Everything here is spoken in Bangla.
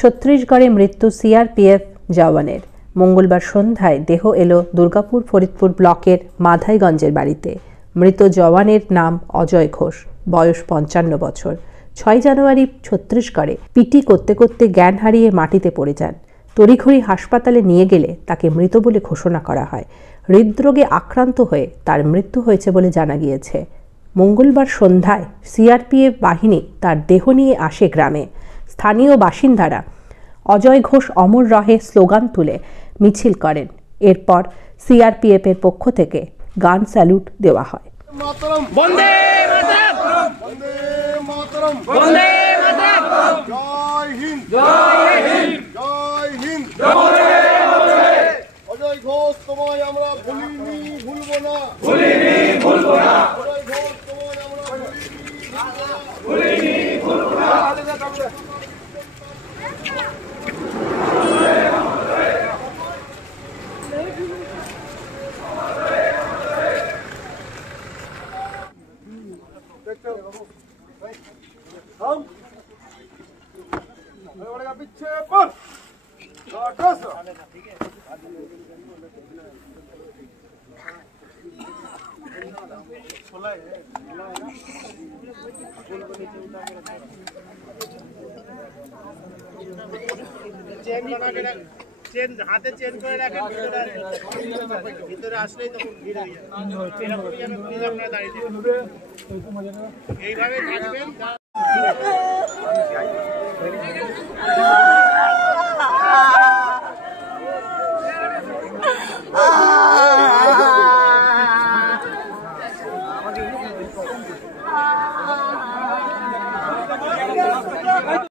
ছত্তিশগড়ে মৃত্যু সিআরপিএফ জওয়ানের। মঙ্গলবার সন্ধ্যায় দেহ এলো দুর্গাপুর ফরিদপুর ব্লকের মাধাইগঞ্জের বাড়িতে। মৃত জওয়ানের নাম অজয় ঘোষ, বয়স 55 বছর। 6 জানুয়ারি ছত্তিশগড়ে পিটি করতে করতে জ্ঞান হারিয়ে মাটিতে পড়ে যান। তড়িঘড়ি হাসপাতালে নিয়ে গেলে তাকে মৃত বলে ঘোষণা করা হয়। হৃদরোগে আক্রান্ত হয়ে তার মৃত্যু হয়েছে বলে জানা গিয়েছে। মঙ্গলবার সন্ধ্যায় সিআরপিএফ বাহিনী তার দেহ নিয়ে আসে গ্রামে। স্থানীয় বাসিন্দারা অজয় ঘোষ অমর রহে স্লোগান তুলে মিছিল করেন। এরপর সিআরপিএফ এর পক্ষ থেকে গান স্যালুট দেওয়া হয়। বন্দে মাতরম, বন্দে মাতরম, বন্দে মাতরম, জয় হিন্দ, জয় হিন্দ, জয় হিন্দ, জয়। অজয় ঘোষ তোমায় আমরা ভুলিনি, ভুলবো না, ভুলিনি, ভুলবো না। অজয় ঘোষ তোমায় আমরা ভুলিনি, ভুলবো না। पीछे पर चेन लगा के चेन हाथे चेन করে রাখেন ভিতরে আসলেই তখন ভিড় হয়ে যায় আপনারা দাঁড়িয়ে থাকবেন এইভাবে থাকবেন।